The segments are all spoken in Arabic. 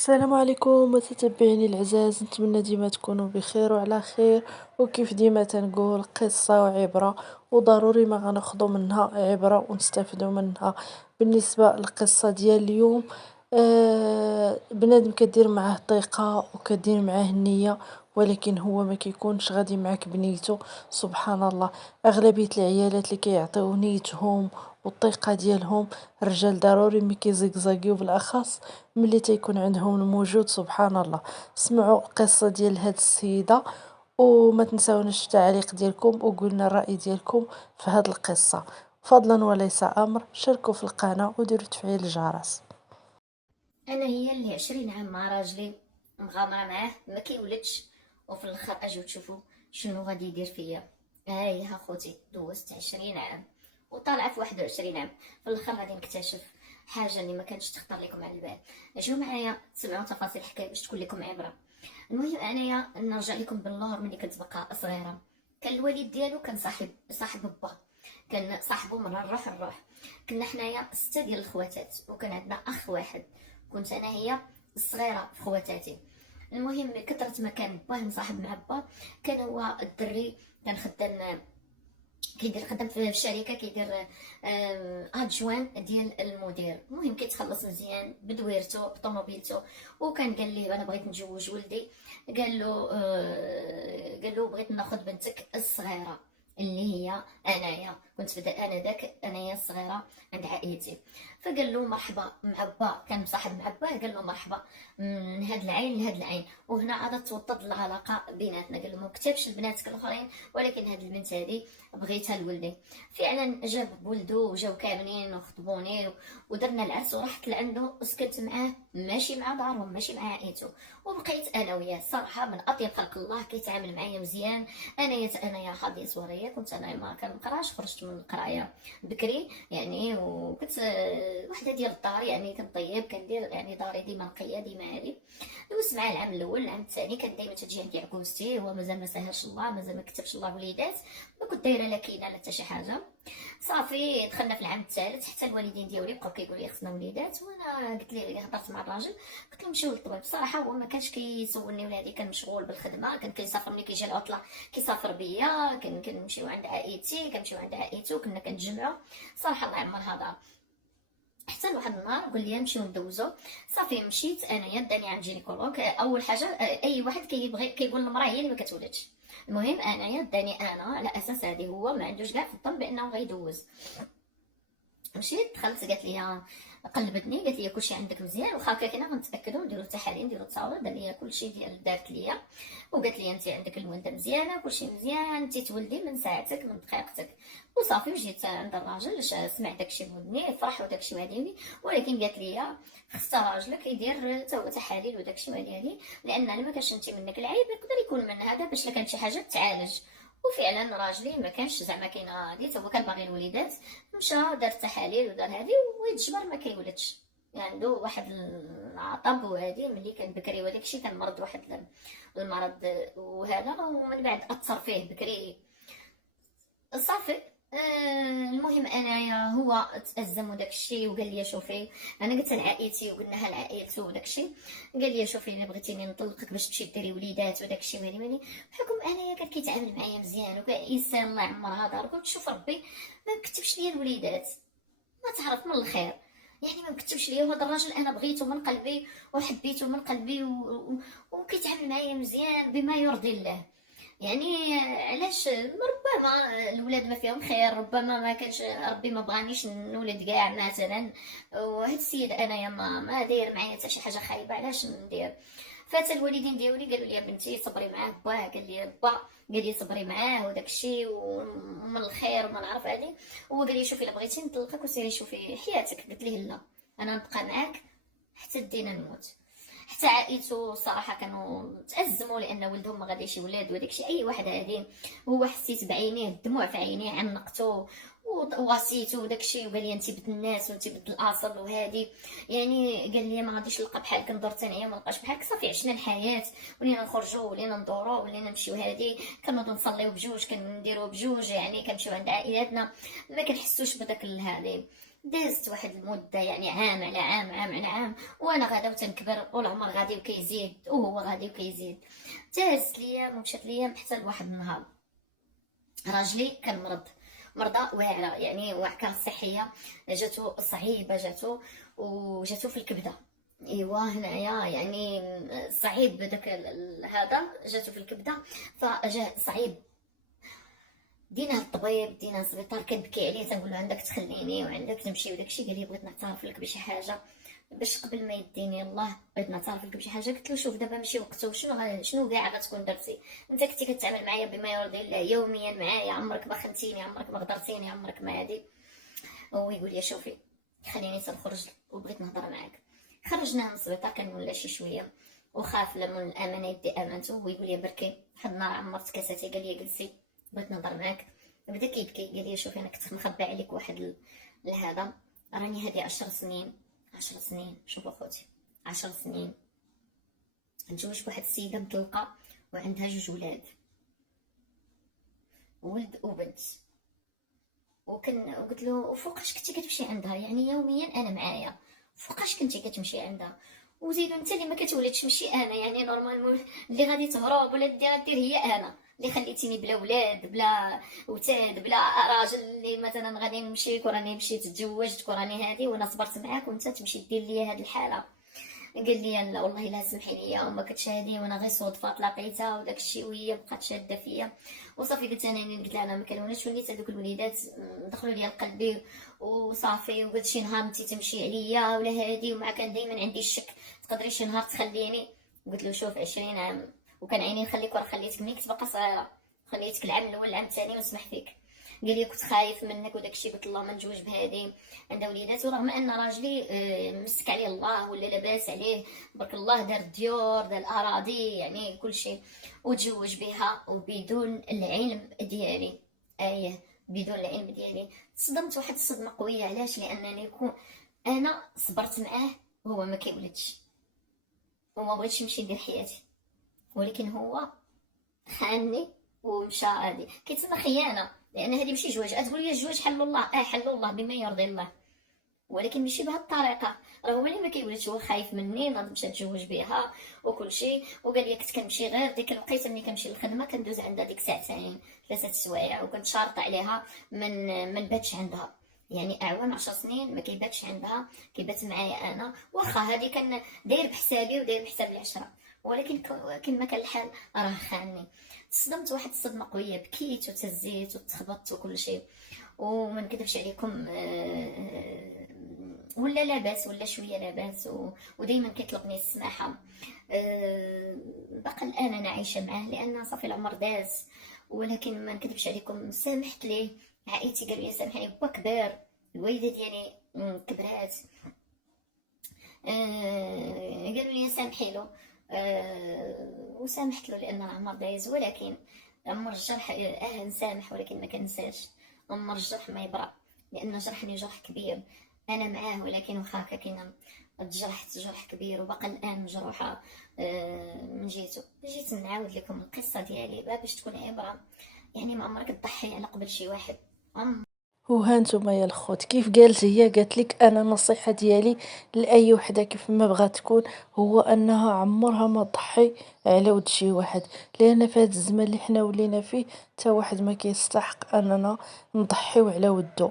السلام عليكم متتبعيني العزاز، نتمنى ديما تكونوا بخير وعلى خير. وكيف ديما تنقول قصة وعبرة، وضروري ما غناخدو منها عبرة ونستافدو منها. بالنسبة للقصة ديال اليوم، بنادم كدير معاه الثقة وكدير معاه النية، ولكن هو ما كيكونش غادي معاك بنيته. سبحان الله، اغلبية العيالات اللي كيعطيو نيتهم والثقة ديالهم، الرجال ضروري ملي كيزقزاقيو بالاخص ملي تيكون عندهم الموجود. سبحان الله. سمعوا القصة ديال هاد السيدة، وما تنساوناش التعليق ديالكم وقولنا الرأي ديالكم في هاد القصة. فضلا وليس أمر، شاركوا في القناة وديروا تفعيل الجرس. انا هي اللي 20 عام مع راجلي مغامره معاه ما كيولدش، وفي الاخر اجيو تشوفوا شنو غادي يدير فيا. هاي ها خوتي دوزت 20 عام وطالعه في 21 عام. في الاخر غادي نكتشف حاجه اللي ما كانتش تخطر لكم على البال. اجيو معايا تسمعوا تفاصيل الحكايه باش تكون لكم عبره. المهم انايا نرجع لكم باللور. ملي كنت بقى صغيره كان الوالد ديالو كان صاحب با، كان صاحبه من الروح. كنا حنايا 6 ديال الخواتات وكان عندنا اخ واحد. كنت انا هي الصغيره في خواتاتي. المهم كثرت ما كان باه مصاحب مع با، كان هو الدري كان خدام، خدام في الشركه، كيدير ادجوان ديال المدير. المهم كيتخلص مزيان بدويرته بطوموبيلته. وكان قال ليه انا بغيت نجوج ولدي. قال له بغيت ناخذ بنتك الصغيره اللي هي انايا. كنت بدا انا داك انايا الصغيره عند عائلتي. فقال له مرحبا مع با، كان مصاحب مع باه. قال له مرحبا من هاد العين لهاد العين. وهنا عاد توطد العلاقه بيناتنا. قال له ما كتبش لبناتك الاخرين، ولكن هاد البنت هذه بغيتها لولدي. فعلا جاب بولدو وجاو كاملين وخطبوني ودرنا العرس ورحت لعندو وسكنت معاه، ماشي مع دارهم ماشي مع عائلته. وبقيت انا وياه صراحه من اطيب خلق الله، كيتعامل معايا مزيان. انايا حظي سوريه، كنت انا ما كنقراش، خرجت من القرايه بكري يعني. وكنت وحده ديال الدار يعني، كنطيب كندير يعني داري ديما نقيه ديما هادي. دوزت معاه العام الاول. العام الثاني كان دائما تجي عندي عكوزتي، هو مازال ما سهلش الله، مازال ما كتبش الله وليدات، ما كنت دايره لا كاينه لا حتى شي حاجه. صافي دخلنا في العام الثالث، حتى الوالدين ديالي بقاو كيقولوا لي خصنا وليدات. وانا قلت ليه، هضرت مع الراجل قلت له نمشيو للطبيب. بصراحه هو ما كانش كيسولني ولا هادي، كان مشغول بالخدمه، كان كيسافر ملي كيجي العطله كيسافر بيا. كنمشيو عند عائلتي، كنمشيو عند عائلته، كنا كنتجمعوا. صراحه الله يعمر هذا. حتى لواحد النهار قال لي نمشيو ندوزو. صافي مشيت انايا، داني عند جينيكولوج. اول حاجه اي واحد كيبغي كيقول المراه هي اللي ما كتولدش. المهم انايا داني انا على اساس هذه، هو ما عندوش كاع في الظن بانه غيدوز. مشيت دخلت قالت لي، قلبتني قالت لي كلشي عندك مزيان، واخا كنا غنتاكدوا نديروا التحاليل نديروا التصاور. دار لي كلشي ديال دارت ليا. وقالت لي انت عندك الولده مزيانه، كلشي مزيان، انت تولدي من ساعتك من دقيقتك. وصافي وجيت عند الراجل، سمع داكشي بودني فرح وداكشي وهادي. ولكن قالت لي خصها راجلك يدير تا هو تحاليل وداكشي وهادي، لان انا ما كانش انت منك العيب، يقدر يكون من هذا باش لا كانت شي حاجه تعالج. وفعلا راجلي ما كانش زعما كاينه هادي، هو كان باغي الوليدات. مشى دار التحاليل ودار هادي ويتجبر ما كيولدش. يعني عنده واحد العطب وهادي ملي كان بكري، وداك الشيء كان مرض واحد المرض وهذا، ومن بعد اثر فيه بكري. صافي. المهم انايا هو تازم وداك الشيء وقال لي شوفي. انا قلت لعائلتي وقلناها لعائلته وداك الشيء. قال لي شوفي الا بغيتيني نطلقك باش تمشي ديري وليدات وداك الشيء ماني. بحكم انايا كان كيتعامل معايا مزيان وكان انسان الله يعمرها دار، قلت شوف ربي ما كتبش ليا الوليدات، ما تعرف من الخير يعني، ما مكتبش ليا. وهذا الراجل انا بغيته من قلبي وحبيته من قلبي وكيتعامل معايا مزيان بما يرضي الله يعني. علاش ربما الولاد ما فيهم خير، ربما ما كانش ربي ما بغانيش نولد كاع مثلا. وهاد السيد انايا ما داير معايا حتى شي حاجه خايبه، علاش ندير؟ فات الوالدين ديالي قالوا لي بنتي صبري معاه. باه قال لي با، قال لي صبري معاه وداك الشيء ومن الخير وما نعرف هذه. هو قال لي شوفي الا بغيتي نطلقك وسيري شوفي حياتك. قلت ليه لا، انا نبقى معاك حتى دينا نموت. حتى عائلته الصراحه كانوا تازموا لان ولدهم ما غاديش يولد وداك الشيء. اي واحد عادي. هو حسيت بعينيه الدموع في عينيه، عنقته وواسيته وداك الشيء. وقال لي انت بنت الناس وانت بنت الاصل وهادي يعني. قال لي ما غاديش نلقى بحالك، ندور تانية ما نلقاش بحالك. صافي عشنا الحياه، ولينا نخرجوا ولينا ندوروا ولينا نمشيو هادي. كنوضوا نصليو بجوج، كنديروا بجوج يعني، كنمشيو عند عائلاتنا، ما كنحسوش بداك الهادي. دازت واحد المده يعني عام على عام، عام على عام، وانا غادا وتنكبر والعمر غادي وكيزيد وهو غادي وكيزيد. دازت ليام ومشات ليام حتى لواحد النهار راجلي كان مرضى واعره، يعني وعكه صحيه جاتو صعيبه، جاتو في الكبده. ايوا هنايا يعني صعيب داك هذا جاتو في الكبده، فجا صعيب. دينا للطبيب، دينا للسبيطار، كنبكي عليه تنقول له عندك تخليني وعندك تمشي وداكشي. قال لي بغيت نعترف لك بشي حاجه باش قبل ما يديني الله، بغيت نعترف لك بشي حاجه. قلت له شوف دابا ماشي وقته، شنو كاع غتكون درتي؟ انت كنتي كتعامل معايا بما يرضي الله يوميا معايا، عمرك ما خنتيني، عمرك ما غدرتيني، عمرك ما هادي. هو يقول لي شوفي خليني تنخرج وبغيت نهضر معاك. خرجنا من السبيطار كان ولا شي شويه وخاف لمن الامانه يدي امانته، ويقول لي بركي واحد النهار عمرت كاساتي قال لي جلسي بغيت نهضر معاك. بدا كيبكي قال لي شوفي انا كنت مخبي عليك واحد لهذا، راني هادي 10 سنين، 10 سنين شوف اخوتي 10 سنين نتزوج بواحد السيده مطلقه وعندها 2 ولاد، ولد وبنت. قلت له فوقاش كنتي كتمشي عندها؟ يعني يوميا انا معايا، فوقاش كنتي كتمشي عندها؟ وزيدو انت اللي ما كتولدش ماشي انا، يعني نورمالمون اللي غادي تهرب ولا غدير هي انا اللي خليتيني بلا ولاد بلا وتاد بلا راجل اللي مثلا غادي نمشيك وراني مشيت تزوجت وراني هادي وانا صبرت معاك وانت تمشي دير لي هاد الحاله. قال لي لا والله لا سمحي لي وما كنتش هادي، وانا غير صدفه تلاقيتها وداك الشيء وهي بقات شاده فيا وصافي. قلت لها ما كنولدش، وليت هذوك الوليدات دخلوا لي لقلبي وصافي. وقلت شي نهار انت تمشي عليا ولا هادي، ومع كان دائما عندي الشك تقدري شي نهار تخليني. قلت له شوف 20 عام وكان عيني نخليك وراه خليتك ملي كنت باقا صغيره، خليتك العام الاول العام الثاني ونسمح فيك. قال لي كنت خايف منك وداكشي. قلت الله ما نتزوج بهادي عندها وليدات، ورغم ان راجلي مسك عليه الله ولا لاباس عليه بارك الله، دار ديور دار الاراضي يعني كل شيء وتزوج بها وبدون العلم ديالي. ايه بدون العلم ديالي. صدمت واحد الصدمه قويه. علاش؟ لانني انا صبرت معاه وهو ما كيولدش وما بغيتش نمشي ندير حياتي، ولكن هو خانني ومشى. هادي كيتسمى خيانه، لان هذه ماشي زواج. تقول لي الزواج حل الله، حل الله بما يرضي الله، ولكن ماشي بهذه الطريقه. رغم اللي ما كيولدش هو خايف مني ناض مشى نتزوج بها وكل شيء. وقال لي كنت كنمشي غير ديك الوقيته ملي كنمشي للخدمه كندوز عندها ديك ساعتين 3 سوايع، وكنت شارطه عليها من باتش عندها. يعني اعوام 10 سنين ما كيباتش عندها، كيبات معايا انا. واخا هذه كان داير بحسابي وداير بحساب العشره، ولكن كما كان الحال راه خانني. صدمت واحد الصدمه قويه، بكيت وتهزيت وتخبطت وكل شيء. وما نكذبش عليكم ولا لاباس ولا شويه لاباس ودائما كيطلبني السماحه. باقا الان انا عايشه معاه لان صافي العمر داز، ولكن ما نكذبش عليكم سامحت ليه. عائلتي قالوا لي سامحني، هو كبر، الوالده ديالي كبرات، قالوا لي سامحي له. وسامحت له لان العمر دايز. ولكن عمر الجرح نسامح ولكن ما كنساش. عمر الجرح ما يبرأ، لان جرحني جرح كبير. انا معاه ولكن واخا كاين تجرحت جرح كبير وبقى الان مجروحه. من جيت نعاود لكم القصه ديالي باش تكون عبره. يعني ما عمرك تضحي على قبل شي واحد. وها نتوما يا الخوت كيف قالت هي، قالت لك انا النصيحه ديالي لاي وحده كيف ما بغات تكون هو انها عمرها ما تضحي على ود شي واحد، لان في هذا الزمان اللي حنا ولينا فيه حتى واحد ما كيستحق اننا نضحيو على ودو.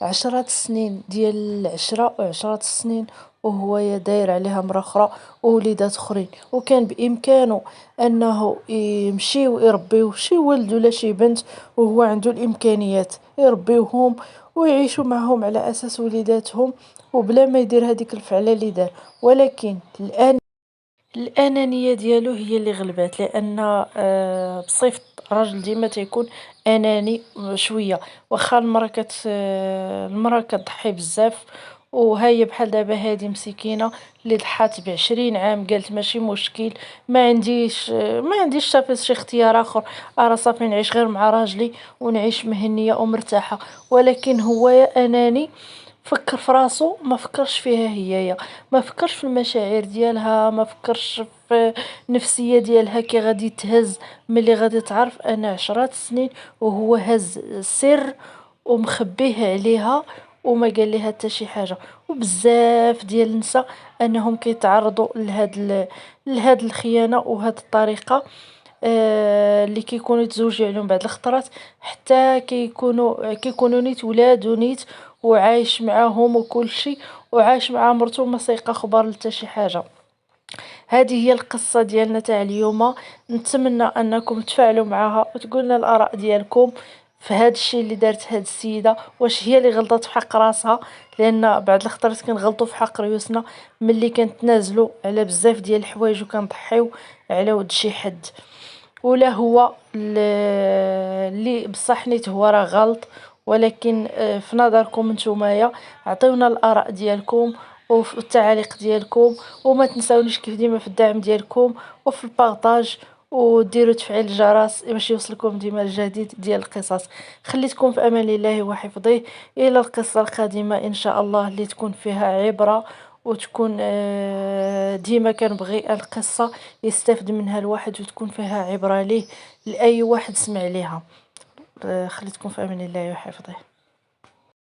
10 سنين ديال العشرة و10 سنين وهو داير عليها مرة اخرى ووليدات اخرين، وكان بامكانه انه يمشي ويربيو شي ولد ولا شي بنت وهو عنده الامكانيات يربيوهم ويعيشوا معهم على اساس وليداتهم وبلا ما يدير هذيك الفعله اللي دار. ولكن الانانيه ديالو هي اللي غلبات، لان بصفه الراجل ديما تيكون اناني شويه. واخا المراه كتضحي بزاف، وهي بحال دابا هادي مسكينه اللي ضحات ب20 عام قالت ماشي مشكل، ما عنديش صافي شي اختيار اخر، راه صافي نعيش غير مع راجلي ونعيش مهنيه ومرتاحه. ولكن هو يا اناني فكر في راسو، ما فكرش فيها هي، ما فكرش في المشاعر ديالها، ما فكرش في النفسيه ديالها كي غادي تهز ملي غادي تعرف انا 10 سنين وهو هز سر ومخبيه عليها وما قال ليها حتى شي حاجه. وبزاف ديال النساء انهم كيتعرضوا لهاد الخيانه وهاد الطريقه، اللي كيكونوا يتزوجوا عليهم بعض الخطرات، حتى كيكونوا نيت ولاد ونيت وعايش معاهم وكل شيء، وعايش مع مرته وما سايقه خبر لتا شي حاجه. هذه هي القصة ديالنا تاع اليوم. نتمنى انكم تفاعلوا معها وتقولنا الاراء ديالكم في هذا الشيء اللي دارت هذه السيده، واش هي اللي غلطت في حق راسها، لان بعض الخطرات كنغلطوا في حق ريوسنا ملي كنتنازلوا على بزاف ديال الحوايج وكنضحيو على ود شي حد، ولا هو اللي بصح نيت هو راه غلط. ولكن في نظركم نتومايا عطيونا الاراء ديالكم وفي التعاليق ديالكم، وما تنساونيش كيف ديما في الدعم ديالكم وفي البارطاج، وديروا تفعيل الجرس باش يوصلكم ديما الجديد ديال القصص. خليتكم في امان الله وحفظه، الى القصة القادمة ان شاء الله اللي تكون فيها عبرة، وتكون ديما كنبغي القصة يستافد منها الواحد وتكون فيها عبرة ليه لأي واحد سمع ليها. خليتكم في امان الله وحفظه.